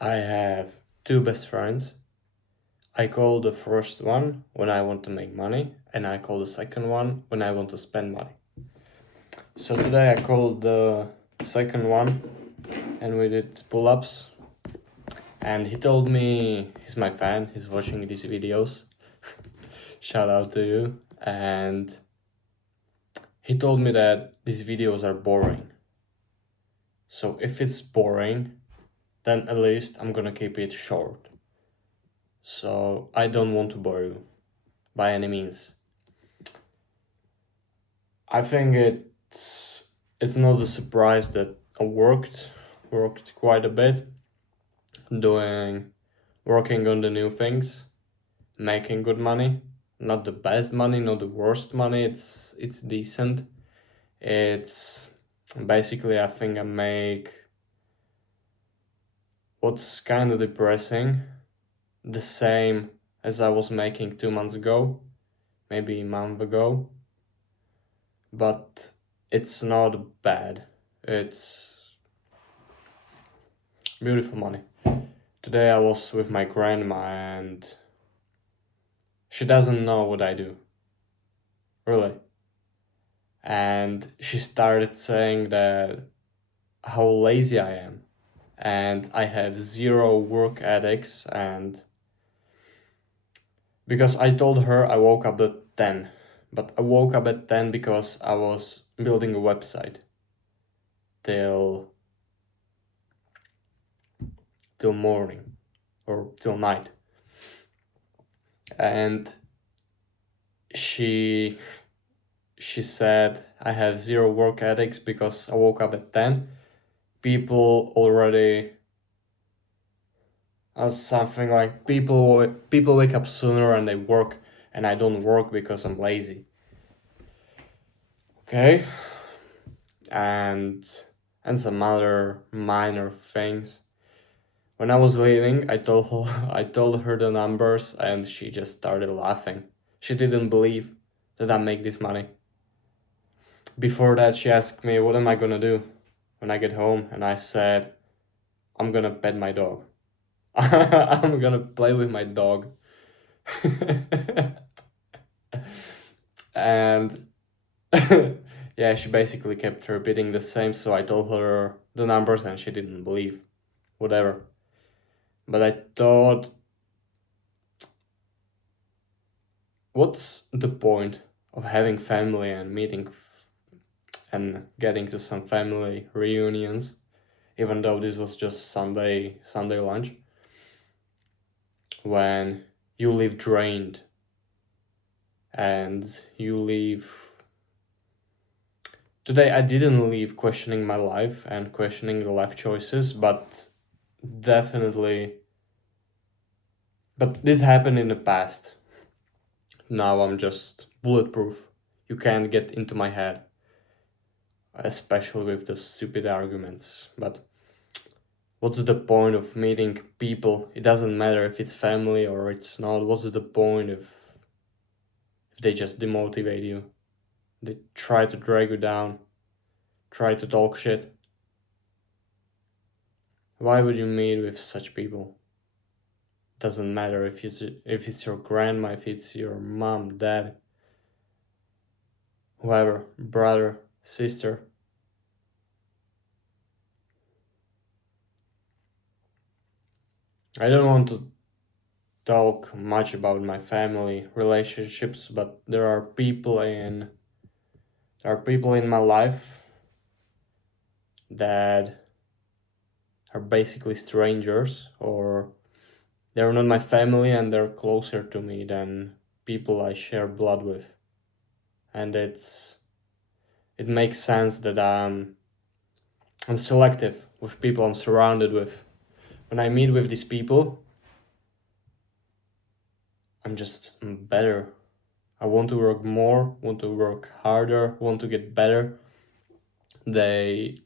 I have two best friends. I call the first one when I want to make money, and I call the second one when I want to spend money. So today I called the second one and we did pull-ups. And he told me he's my fan, he's watching these videos. Shout out to you. And he told me that these videos are boring. So if it's boring, then at least I'm gonna keep it short. So I don't want to bore you by any means. I think it's not a surprise that I worked quite a bit, working on the new things, making good money. Not the best money, not the worst money. It's decent. It's basically, I think I make what's kind of depressing, the same as I was making 2 months ago, maybe a month ago. But it's not bad. It's beautiful money. Today I was with my grandma and she doesn't know what I do. Really. And she started saying that how lazy I am and I have zero work ethics, and because I told her I woke up at 10, but I woke up at 10 because I was building a website till morning or till night. And she said I have zero work ethics because I woke up at 10. People already something like people wake up sooner and they work, and I don't work because I'm lazy. Okay. And some other minor things. When I was leaving, I told her the numbers and she just started laughing. She didn't believe that I make this money. Before that, she asked me, what am I gonna do when I get home? And I said, I'm gonna pet my dog. I'm gonna play with my dog. And yeah, she basically kept repeating the same, so I told her the numbers and she didn't believe. Whatever. But I thought, what's the point of having family and meeting and getting to some family reunions, even though this was just Sunday lunch, when you leave drained and you leave. Today I didn't leave questioning my life and questioning the life choices, but definitely. But this happened in the past. Now I'm just bulletproof. You can't get into my head, especially with the stupid arguments. But what's the point of meeting people? It doesn't matter if it's family or it's not. What's the point if they just demotivate you? They try to drag you down, try to talk shit. Why would you meet with such people? Doesn't matter if it's your grandma, if it's your mom, dad, whoever, brother, sister. I don't want to talk much about my family relationships, but there are people in my life that are basically strangers, or they're not my family and they're closer to me than people I share blood with. And it makes sense that I'm selective with people I'm surrounded with. When I meet with these people, I'm better. I want to work more, want to work harder, want to get better. They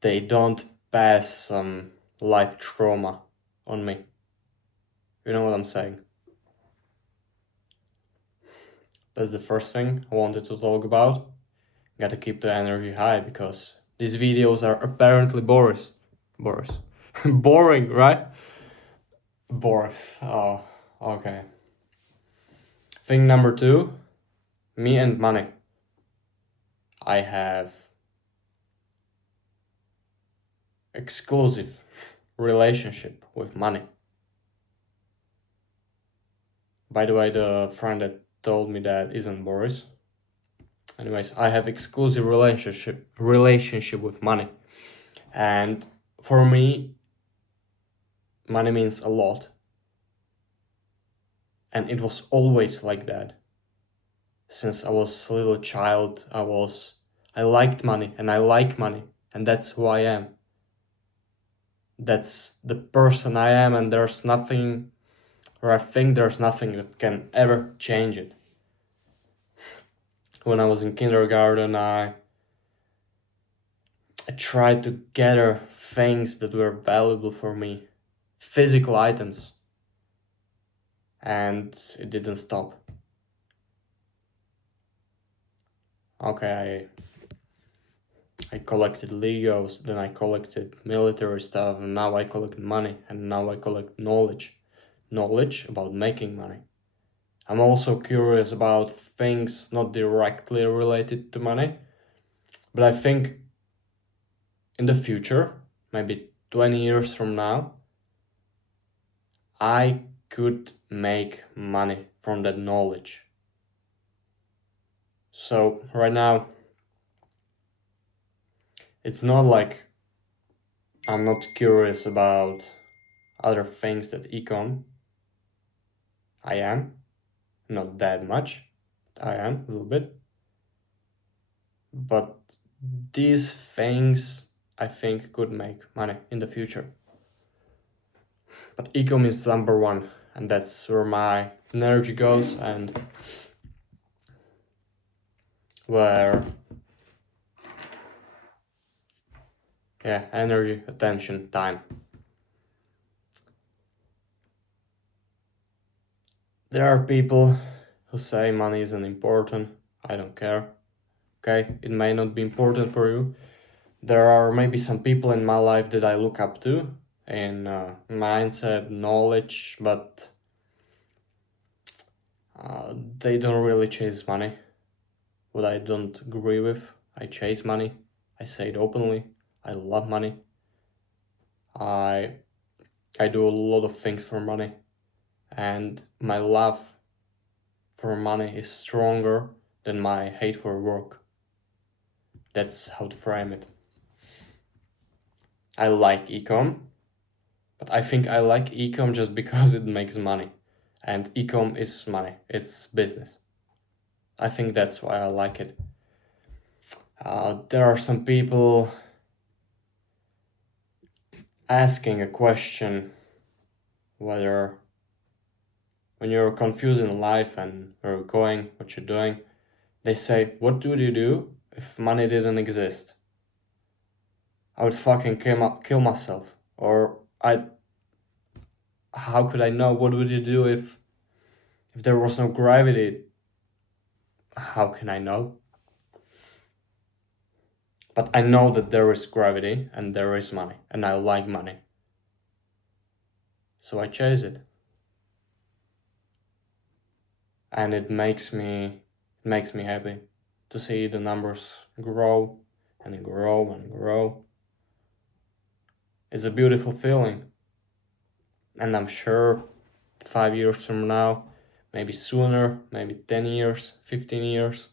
don't pass some life trauma on me. You know what I'm saying? That's the first thing I wanted to talk about. Gotta keep the energy high because these videos are apparently boring. Boris. Boring, right? Boris. Oh, okay. Thing number 2, me and money. I have exclusive relationship with money. By the way, the friend that told me that isn't Boris. Anyways, I have exclusive relationship with money. And for me, money means a lot. And it was always like that. Since I was a little child, I liked money and I like money, and that's who I am. That's the person I am, and there's nothing, or I think there's nothing that can ever change it. When I was in kindergarten, I tried to gather things that were valuable for me, physical items, and it didn't stop. Okay, I collected Legos, then I collected military stuff, and now I collect money, and now I collect knowledge. Knowledge about making money. I'm also curious about things not directly related to money, but I think in the future, maybe 20 years from now, I could make money from that knowledge. So right now, it's not like I'm not curious about other things that econ. I am, not that much. I am a little bit. But these things I think could make money in the future. But ecom is number 1, and that's where my energy goes and where energy, attention, time. There are people who say money isn't important. I don't care. Okay, it may not be important for you. There are maybe some people in my life that I look up to in mindset, knowledge, but they don't really chase money. What I don't agree with, I chase money. I say it openly. I love money. I do a lot of things for money, and my love for money is stronger than my hate for work. That's how to frame it. I like ecom, but I think I like ecom just because it makes money, and ecom is money. It's business. I think that's why I like it. There are some people asking a question whether when you're confused in life and where you're going, what you're doing, they say, what would you do if money didn't exist? I would fucking kill myself. Or how could I know? What would you do if there was no gravity? How can I know? But I know that there is gravity and there is money, and I like money. So I chase it. And it makes me happy to see the numbers grow and grow and grow. It's a beautiful feeling. And I'm sure 5 years from now, maybe sooner, maybe 10 years, 15 years,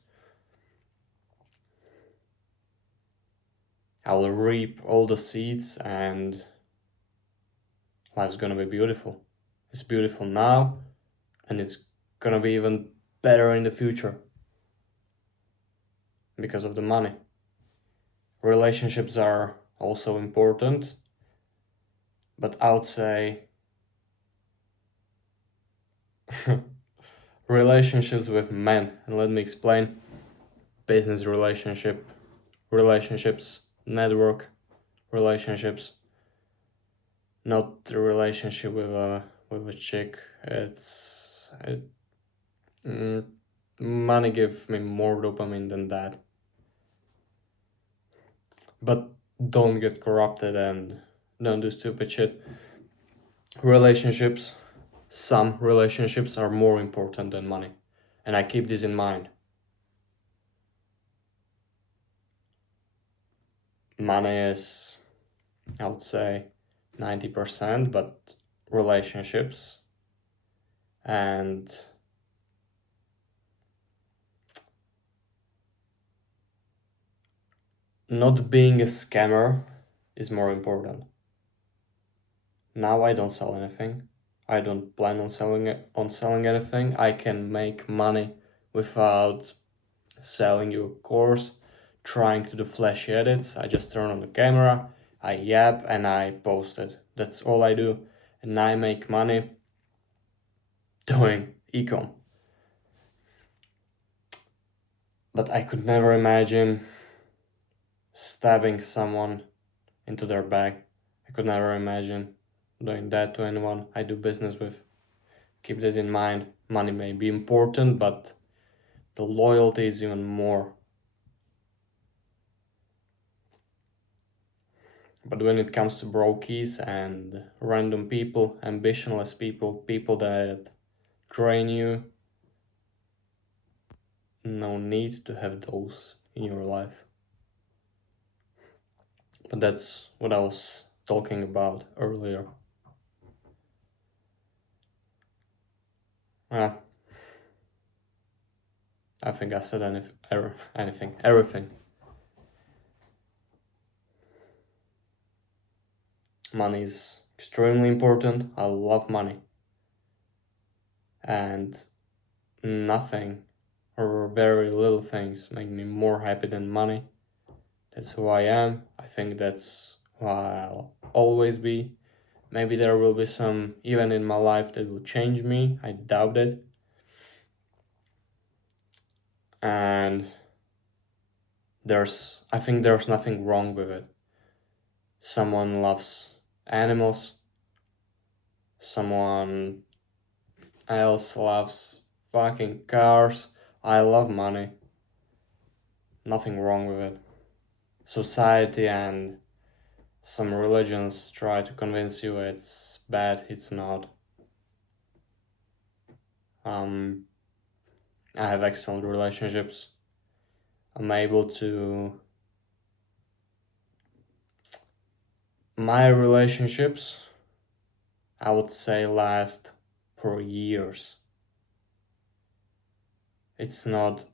I'll reap all the seeds and life's gonna be beautiful. It's beautiful now, and it's gonna be even better in the future because of the money. Relationships are also important, but I would say relationships with men, and let me explain. Business relationships, network relationships, not the relationship with a chick. Money gives me more dopamine than that. But don't get corrupted and don't do stupid shit. Some relationships are more important than money, and I keep this in mind. Money is, I would say, 90%, but relationships and not being a scammer is more important. Now I don't sell anything. I don't plan on selling anything. I can make money without selling you a course, trying to do flashy edits. I just turn on the camera, I yap, and I post it. That's all I do, and I make money doing ecom. But I could never imagine stabbing someone into their back. I could never imagine doing that to anyone I do business with. Keep this in mind. Money may be important, but the loyalty is even more. But when it comes to brokies and random people, ambitionless people, people that drain you, no need to have those in your life. But that's what I was talking about earlier. I think I said everything. Money is extremely important. I love money. And nothing or very little things make me more happy than money. That's who I am. I think that's who I'll always be. Maybe there will be some event in my life that will change me. I doubt it. And I think there's nothing wrong with it. Someone loves animals. Someone else loves fucking cars. I love money. Nothing wrong with it. Society and some religions try to convince you it's bad. It's not. I have excellent relationships. I'm able to. My relationships, I would say, last for years. It's not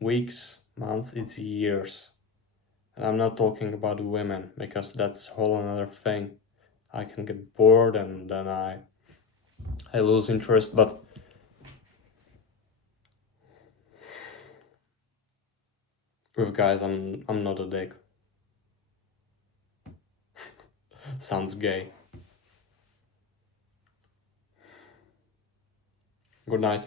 weeks, months, it's years. And I'm not talking about women, because that's a whole another thing. I can get bored and then I lose interest, but with guys I'm not a dick. Sounds gay. Good night.